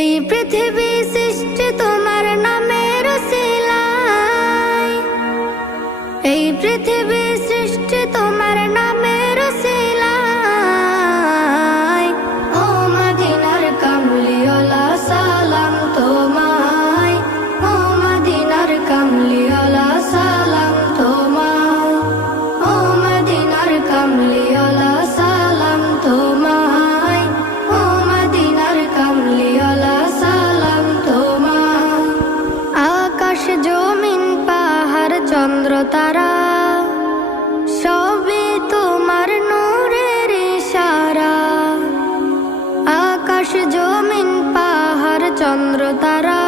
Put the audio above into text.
এই পৃথিবী সৃষ্টি তোমার নামের উসিলায়, এই পৃথিবী সৃষ্টি তোমার নামের উসিলায়। ও মদিনার কামলিওয়ালা সালাম তোমায়, ও মদিনার কামলিওয়ালা সালাম তোমায়, ও মদিনার কামলিওয়ালা সালাম তোমায়, ও মদিনার কামলিওয়ালা সালাম তোমায়। আকাশ জমিন পাহাড় চন্দ্র তারা সবই তোমার নূরের ইশারা। আকাশ জমিন পাহাড় চন্দ্র তারা